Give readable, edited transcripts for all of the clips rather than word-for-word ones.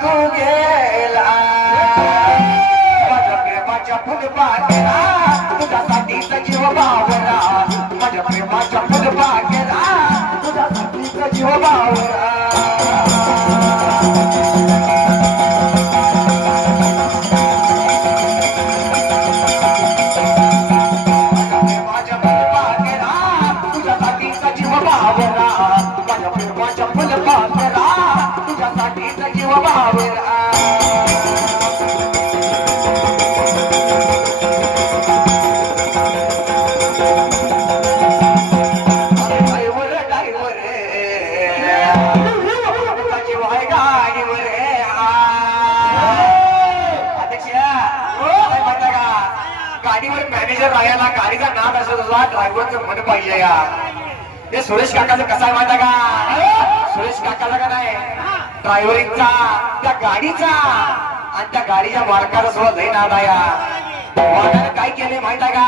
तू गेला माझ्या प्रेमाच्या फुलबागेला तुझ्यासाठीच जीव बावरा माझ्या प्रेमाच्या फुलबागेला तुझ्यासाठीच जीव बावरा जीव बावरा गाडीवर मॅनेजर राहायला गाडीचा नाद असं तुझा ड्रायव्हरचं मन पाहिजे या ते सुरेश काकाचं कसं आहे माहिती का सुरेश काकाला का नाही ड्रायव्हरिंगचा त्या गाडीचा आणि त्या गाडीच्या मालकाचा सुद्धा लई नाद आहे मालकाने काय केले माहित आहे का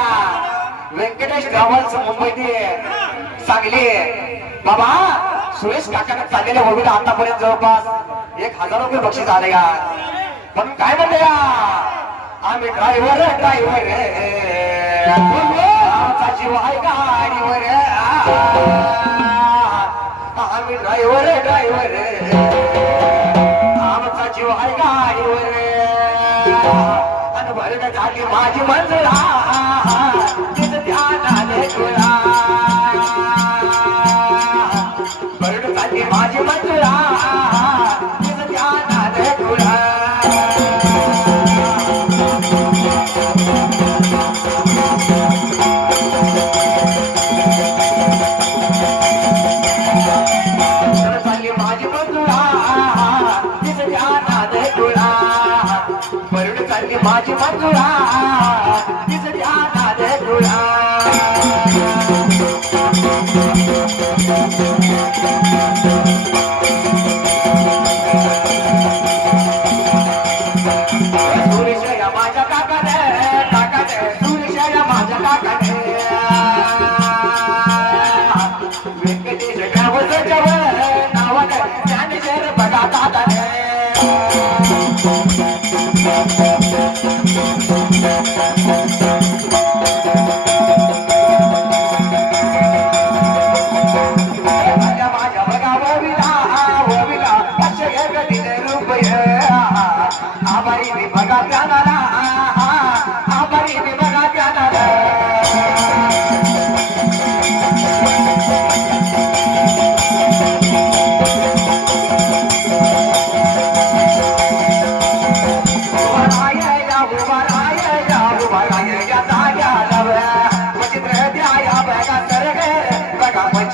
व्यंकटेश ट्रॅव्हल्स मुंबईत सांगली बाबा सुरेश काकाने चाललेल्या होळीला आतापर्यंत जवळपास 1000 रुपये बक्षीस आले या पण काय म्हणते या आम्ही ड्रायव्हर आमचा जीव आहे गाडीवर आम्ही ड्रायव्हर आमचा जीव आहे गाडीवर आणि भरत झाली माझी मंजुळा तिचं ध्यान आले तुला भरत झाली माझी मंजुळा तिचं ध्यान आले तुला माझी मंजुळा तिचं ध्यान आले तुला सुरेशया माझ्या काकाने सुरेशया माझ्या काकाने व्यंकटेश ट्रॅव्हल्सच्या नावाने ज्ञानेश्वर बघा दादाने माझ्या बघा वविला 500 दिले रुपये आभारी मी बघा त्याला आभारी मी बघा त्याला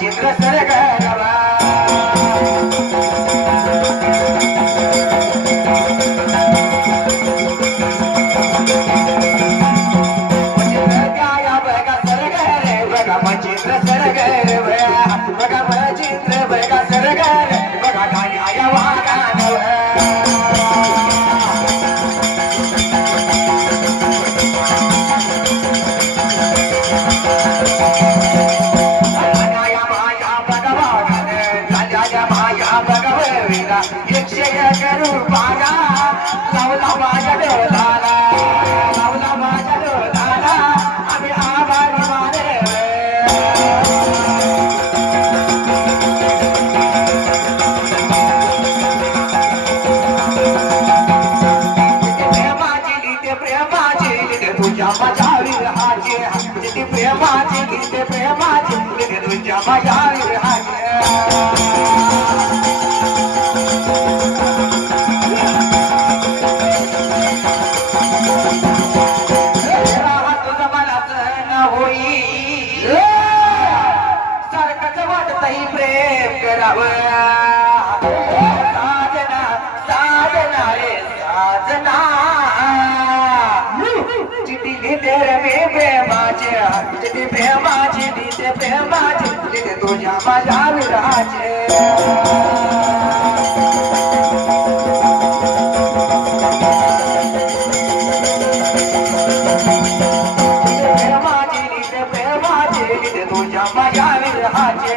चित्र सरग चित्र सरग बघा चित्र बघा सरग बघा गाणी आया वागान करू बागा लावला माझ्या डोलाला आम्ही आभारी माने प्रेमाची लिहिते तुझ्या माझ्या विरहाची प्रेमाची लिहिते तुझ्या माझ्या विरहाची प्रेम करावं साजना साजना रे साजना चिठी लिहिते रे मी प्रेमाचे चिठी प्रेमाची लिहिते प्रेमाची लिहिते तुझ्या माझ्या विरहाचे तुझ्या माझ्या विरहाचे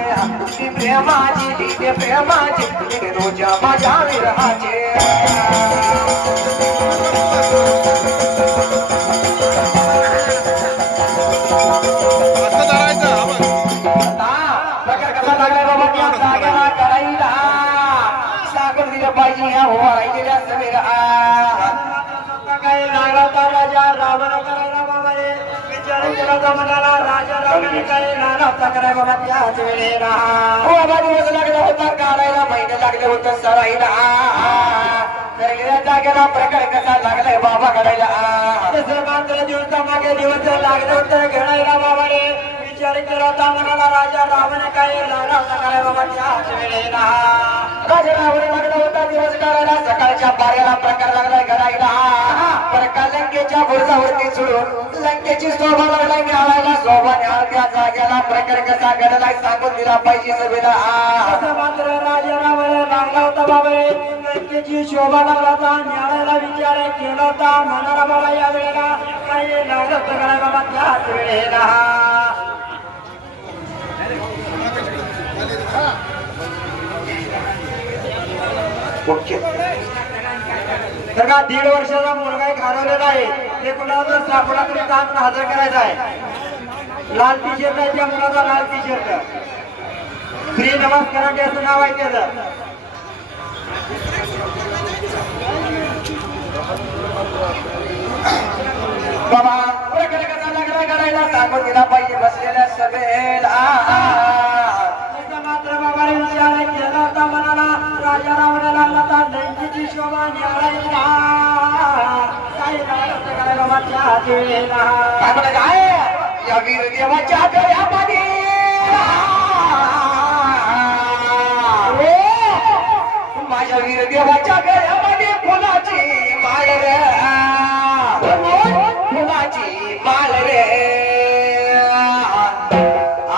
प्रेमाची लिहिते प्रेमाची लिहिते तुझ्या माझ्या विरहाचे विरहाचे प्रकार कसा लागला बाबा त्या जागेला करायला सांगून दिलं पाहिजे ह्या होवायलेल्या सभेला काही लागला होता राजा रावण करायला बाबा रे विचार केला होता मनाला राजा रावण काही लागला होता कराय बाबा त्याच वेळेला बाबा दिवस लागला होता काढायला महिने लागले होते सराईला गेल्या जागेला प्रकार कसा लागलाय बाबा काढायला तसं मात्र दिवसामागे दिवस लागले होते घेणायला बाबा रे विचार केला होता मनाला राजा रावण काही लागला होता कराय बाबा त्याच वेळेला राजा रावण लागला होता दिवस काढायला सकाळच्या पाऱ्याला प्रकार लागलाय घडायला प्रकार लंकेच्या बुरुजावरती सोडून लंकेची शोभा लागलाय मिळायला शोभा न्याल त्या जागेला प्रकार कसा घडलाय सांगून दिला पाहिजे सभेला तसं मात्र राजा रावण लागला होता बाबा रे लंकेची शोभा लागला होता न्यायाला विचार केला होता मनाला बाबा या वेळेला काही लागलं होतं कराय बाबा त्याच वेळेला तर का 1.5 वर्षाचा मुलगा एक हरवलेला आहे ते कोणाला जर सापडला तरी काम हजर करायचा आहे लाल टी शर्ट आहे त्या मुलाचा लाल टी शर्ट श्री नमस्कारांचे असं नाव आहे त्याचं बाबा प्रकार कसा लागला घडायला सांगून दिला पाहिजे बसलेल्या सभेला मात्र बाबा विचार केला होता मनाला राजा रावणाला लागला होता लंकेची शोभा न्यायला काय करायला बाबा त्याच वेळेला काय म्हणायचं आहे या वीर देवाच्या गळ्यामध्ये माझ्या वीर देवाच्या गळ्यामध्ये फुलाची माळ रे फुलाची माळ रे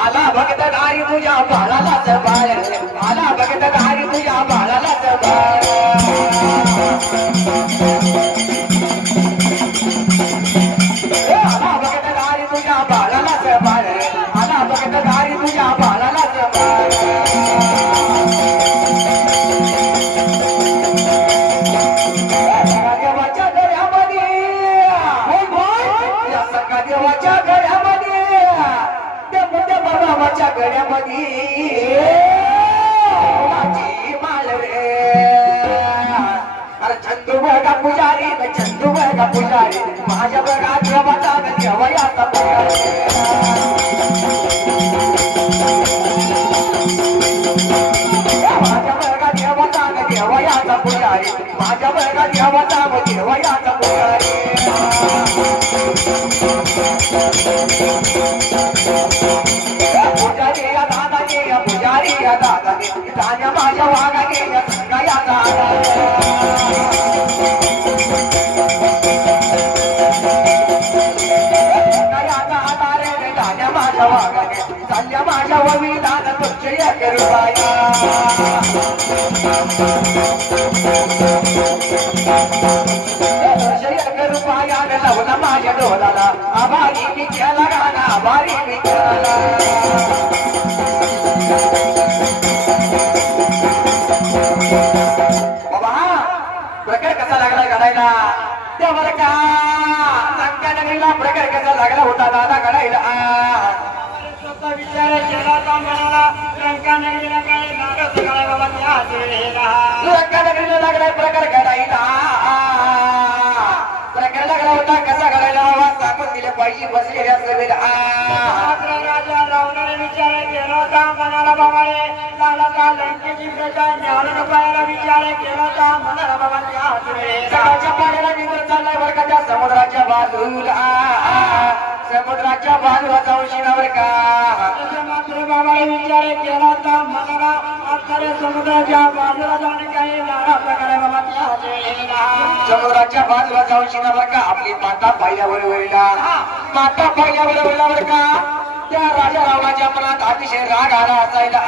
आला भक्त दारी तुझ्या बाळालाच बाळ रे आला भक्त दारी तुझ्या बाळालाच बाळ आला भक्त दारी तुझ्या बाळालाच बाळ रे आला भक्त दारी तुझ्या बाळालाच बाळ देवाच्या घरामध्ये या सका देवाच्या घरामध्ये त्या मोठ्या बाबाच्या घरामध्ये फुलाची माळ रे अरे चंदू बघा पुजारी चंदू बघा पुजारी माझ्या बघा देवाचा देवयाचा माझ्या बघा देवाचा देवयाचा पुजारी माझ्या बघा देवाचा देवयाचा पुजारी पुजारी या दादाने या पुजारी या दादाने दादा माझ्या वागाने या संगाया दादा माझ्या वागाने चालल्या माझ्या ववी दादा तुझ्या करुबाया लवला माझ्या डोलाला आभारी मी केला गाणा आभारी मी केला बाबा प्रकार कसा लागला घडायला त्यावर का नगरीला प्रकार कसा लागला होता दादा घडायला विचार केला होता मनाला नगरीला काय लागत काय बाबा त्याच वेळेला नगरीला लागलाय प्रकार घडायला प्रकार लागला होता कसा घडायला हवा सांगून दिले पाहिजे बसलेल्या सभेला राजा रावणाने विचार केला होता मनाला बाबाने लागला का लंकेची प्रजा न्यायाला पायाला विचार केला होता मनाला बाबा त्याच सकाळच्या पाण्याला निघून चाललाय बरं का त्या समुद्राच्या बाजूला समुद्राच्या बाजूला जाऊन शिनावर का मात्र बाबाने विचार केला होता मनाला आता समुद्राच्या बाजूला जाऊन काही लागला प्रकारे बाबा त्याच समुद्राच्या बाजूला जाऊन शिनावर का आपली माता पाहिल्यावर वळला माता पाहिल्यावर वळला बरं का त्या राजा रावणाच्या मनात अतिशय राग आला असायला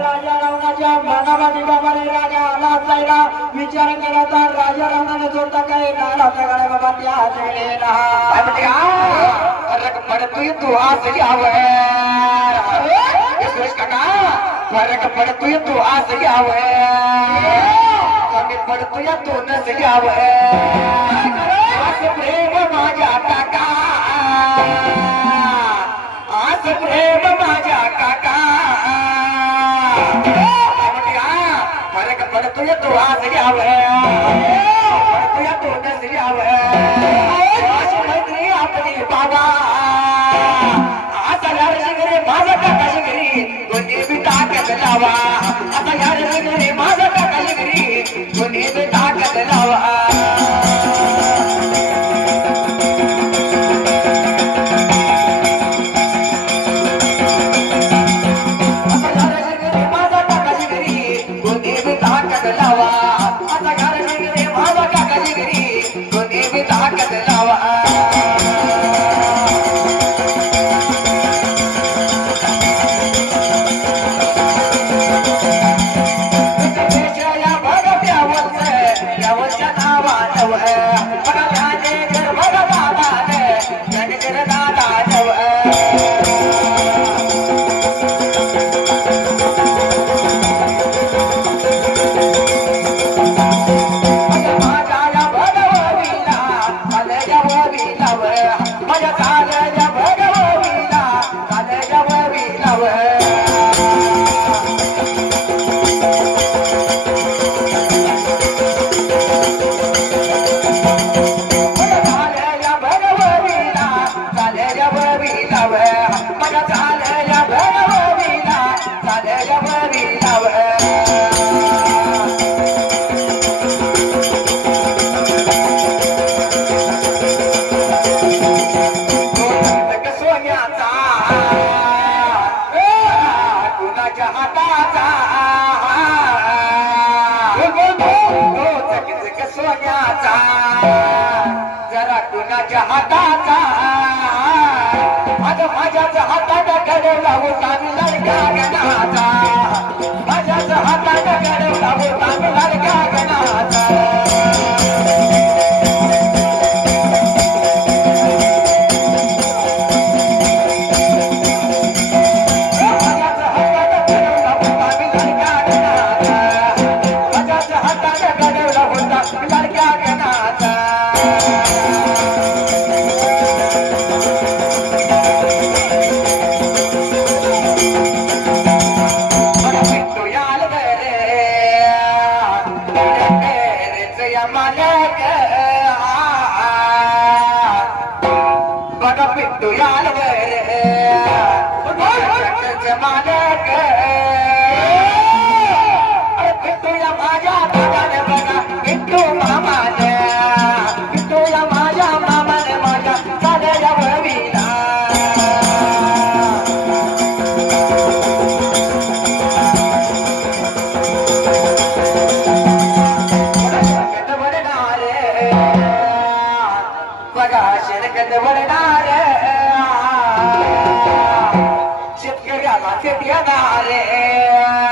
राजा रावणाच्या मनामध्ये बाबाने राजा आला असायला विचार केला होता राजा रावणाने जोडता काही लागला प्रकारे बाबा त्याच वेळेला काय म्हणते रकमड तू आज यावर सुरेश काका फरक पडतोय तू आज घ्यावं कमी पडतोय तू नस घ्यावं आज प्रेम माझ्या काका आज प्रेम माझ्या काका फरक पडतोय तू आज घ्यावं पडतोय तू नस घ्यावं अशी मैत्री आपली बाबा आता यार शिगरे माझा काका शिगरी कोणी बी ताकद लावा आता यार शिगरे माझा काका शिगरी कोणी बी ताकद लावा जरा कुणाच्या हाताचा आता माझ्याच हाताने घडवला होता मी लडक्या गणाचा माझ्याच हाताने घडवला होता मी लडक्या गणाचा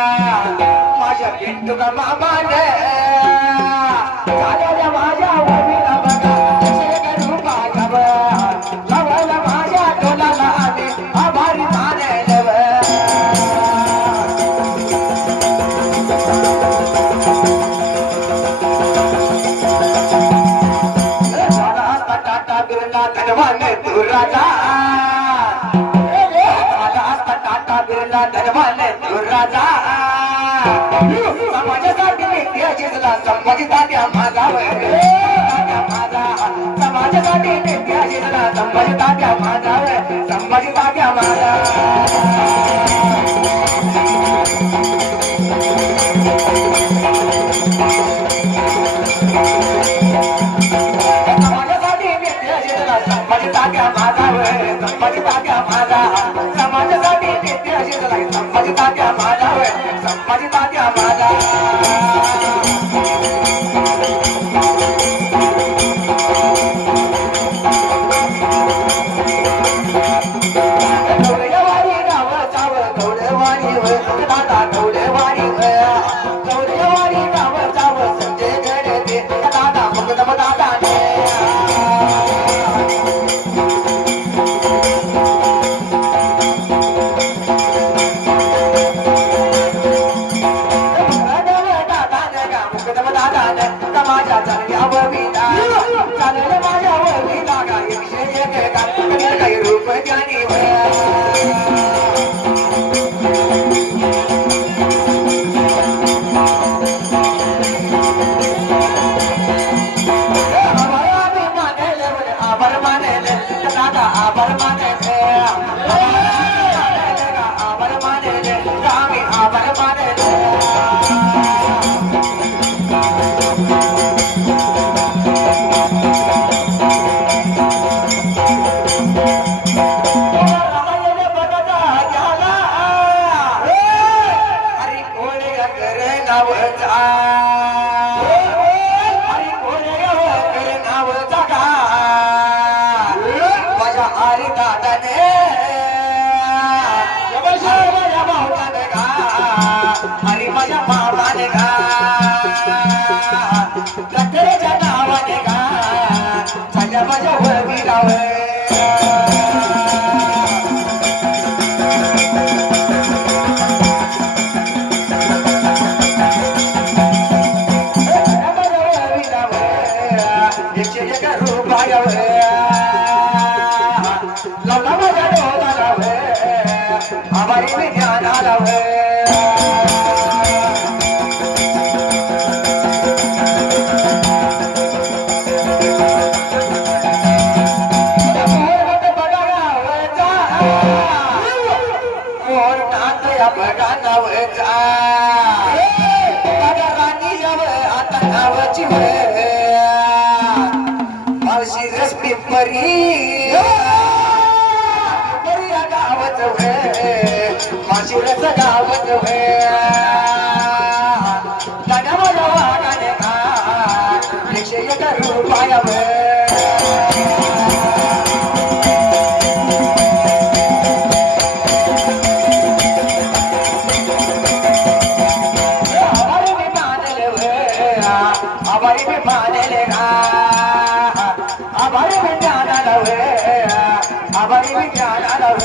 माझ्या पिंटूला मामाने झालेल्या माझ्या वडीला बघा करू माझ्यावर लावायला माझ्या डोलाला आले आभारी मानायला टाटा बिर्ला धनवान तू राजा बिर्ला धनवान तू राजा समाजासाठी नित्याची संभाजी तात्या माझा माझा समाजासाठी नित्याची संभाजी तात्या माझा संभाजी तात्या माझा समाजासाठी नित्याची संभाजी तात्या माझा संभाजी तात्या माझा समाजासाठी नित्याची संभाजी तात्या माझा संभाजी तात्या माझा गौरवाडी गाव चाव गौरवाडी दादा गौरवाडी गौरवाडी गाव चाव संजय गडे दादा मुकदम दादा नादान का माझ्या चालल्यावर विदा चालले माझ्यावर विदा का 101 गात कधी काही रूप ज्ञानी आभार मानेल दादा आभार मानेल आभार मानेल आम्ही आभार मानेल हरी कोणी करे नावचा हरी कोणी करे नावचा का माझ्या हरी दादाने माझ्या भावाने का हरी माझ्या भावाने का कचऱ्याच्या नावाने का माझ्या माझ्या वरवीरावर आभारी मी ज्ञान आलाव मोर नाथ या बघा नावचा बघा राणी याव आता नावची मावशी रस पिंपरी गावच माशिरच गावच गाण्या माझ्या वागाने का 101 रुपयावर आभारी मी मानले का आभारी मी ज्ञान आलं आभारी मी ज्ञान आलं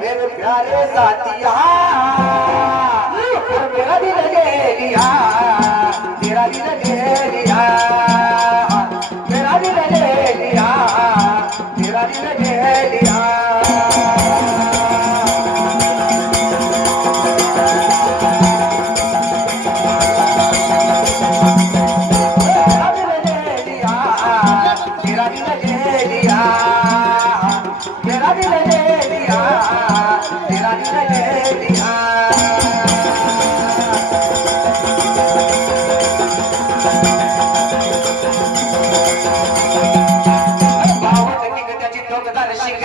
मेरे प्यारे साथिया मेरा दिल ले लिया तेरा दिल ले लिया मेरा दिल ले लिया तेरा दिल ले लिया तेरा दिल ले लिया तेरा दिल ले लिया तेरा दिल ले लिया बावट किंग त्याची डोकदार शिंग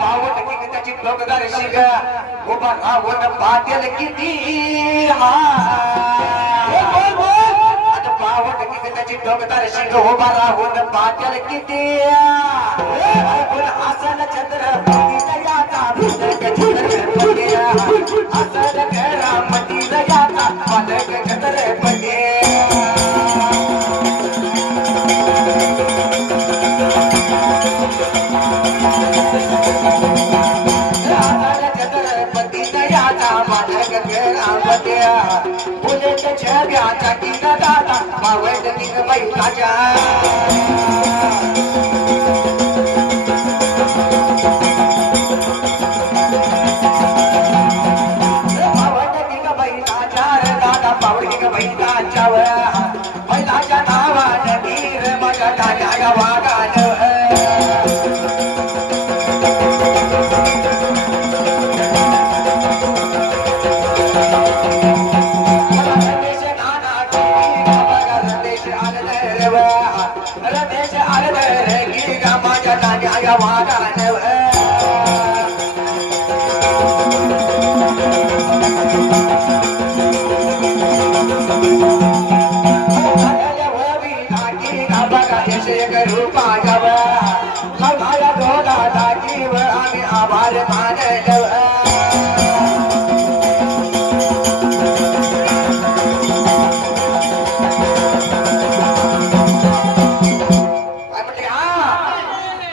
बावट किंग त्याची डोकदार शिंग उभा राहून पातेल किती बावट किंग त्याची डोकदार शिंग उभा राहून पातेल किती आसन चंद्र आसन रामती दयाचा पालक छत्रपती छत्रपती दयाचा पालक रामती फुलेच्या छब्याचा किंग दादा मावळ किंग बैलाच्या बैलाच्या नावानं वीर माझ्या तात्या वागानं रमेश आलं आभार मानलं काय म्हटले हा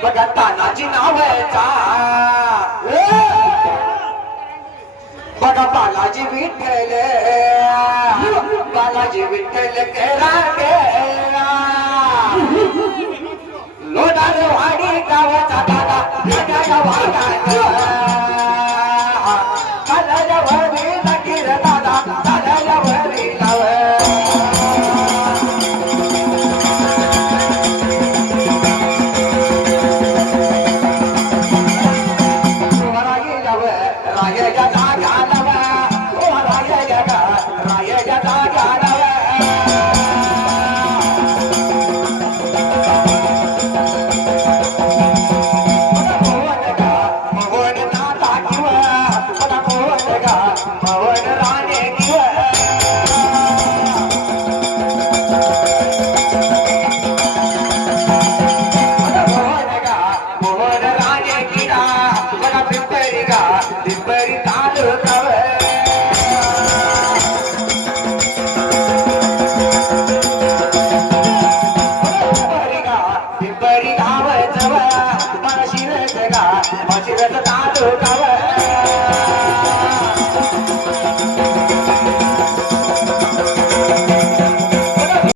बघा तानाजी नावाचा बघा बालाजी विठ्ठल बालाजी विठ्ठल केला गेला लोणार वाडी गावाचा दादा राजा वाडा